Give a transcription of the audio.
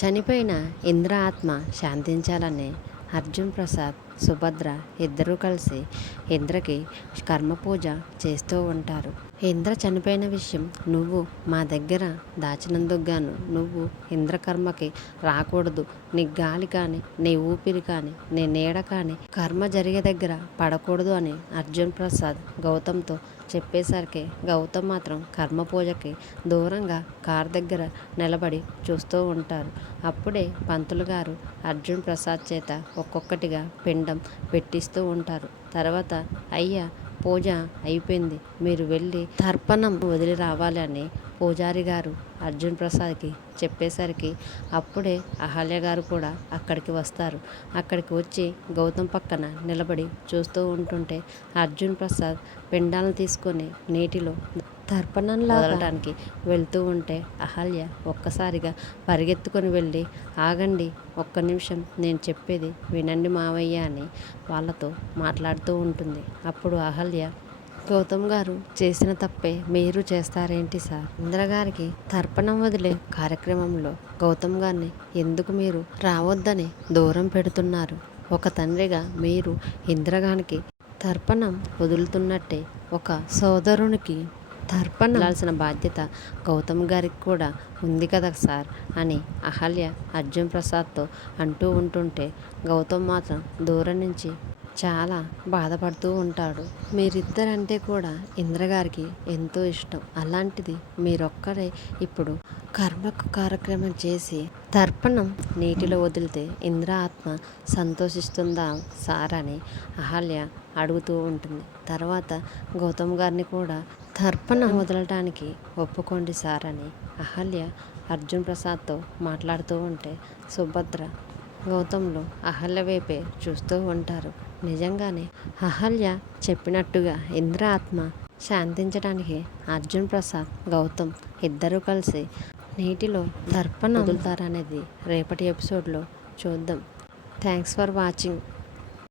చనిపోయిన ఇంద్ర ఆత్మ శాంతించాలని అర్జున్ ప్రసాద్, సుభద్ర ఇద్దరూ కలిసి ఇంద్రకి కర్మ పూజ చేస్తూ ఉంటారు. ఇంద్ర చనిపోయిన విషయం నువ్వు మా దగ్గర దాచినందుకు గాను నువ్వు ఇంద్రకర్మకి రాకూడదు. నీ గాలి కానీ, నీ ఊపిరి కానీ, నీ నీడ కానీ కర్మ జరిగే దగ్గర పడకూడదు అని అర్జున్ ప్రసాద్ గౌతమ్తో చెప్పేసరికి గౌతమ్ మాత్రం కర్మ పూజకి దూరంగా కార్ దగ్గర నిలబడి చూస్తూ ఉంటారు. అప్పుడే పంతులు గారు అర్జున్ ప్రసాద్ చేత ఒక్కొక్కటిగా పిండం పెట్టిస్తూ ఉంటారు. తర్వాత అయ్యా పూజ అయిపోయింది, మీరు వెళ్ళి తర్పణం వదిలి రావాలి అని పూజారి గారు అర్జున్ ప్రసాద్కి చెప్పేసరికి అప్పుడే అహల్య గారు కూడా అక్కడికి వస్తారు. అక్కడికి వచ్చి గౌతమ్ పక్కన నిలబడి చూస్తూ ఉంటుంటే అర్జున్ ప్రసాద్ పిండాలను తీసుకొని నీటిలో తర్పణంలా వదలడానికి వెళ్తూ ఉంటే అహల్య ఒక్కసారిగా పరిగెత్తుకొని వెళ్ళి ఆగండి, ఒక్క నిమిషం నేను చెప్పేది వినండి మావయ్య అని వాళ్ళతో మాట్లాడుతూ ఉంటుంది. అప్పుడు అహల్య, గౌతమ్ గారు చేసిన తప్పే మీరు చేస్తారేంటి సార్? ఇంద్రగారికి తర్పణం వదిలే కార్యక్రమంలో గౌతమ్ గారిని ఎందుకు మీరు రావద్దని దూరం పెడుతున్నారు? ఒక తండ్రిగా మీరు ఇంద్రగానికి తర్పణం వదులుతున్నట్టే ఒక సోదరునికి తర్పణం వెళ్ళాల్సిన బాధ్యత గౌతమ్ గారికి కూడా ఉంది కదా సార్ అని అహల్య అర్జున్ ప్రసాద్తో అంటూ ఉంటుంటే గౌతమ్ మాత్రం దూరం నుంచి చాలా బాధపడుతూ ఉంటాడు. మీరిద్దరంటే కూడా ఇంద్రగారికి ఎంతో ఇష్టం. అలాంటిది మీరొక్కరే ఇప్పుడు కర్మకు కార్యక్రమం చేసి తర్పణం నీటిలో వదిలితే ఇంద్ర ఆత్మ సంతోషిస్తుందా సార్ అని అహల్య అడుగుతూ ఉంటుంది. తర్వాత గౌతమ్ గారిని కూడా తర్పణం వదలటానికి ఒప్పుకోండి సార్ అని అహల్య అర్జున్ ప్రసాద్తో మాట్లాడుతూ ఉంటే సుభద్ర, గౌతమ్లు అహల్య వైపే చూస్తూ ఉంటారు. నిజంగానే అహల్య చెప్పినట్టుగా ఇంద్ర ఆత్మ శాంతించడానికి అర్జున్ ప్రసాద్, గౌతమ్ ఇద్దరూ కలిసి నీటిలో తర్పణం వదులుతారనేది రేపటి ఎపిసోడ్లో చూద్దాం. Thanks for watching.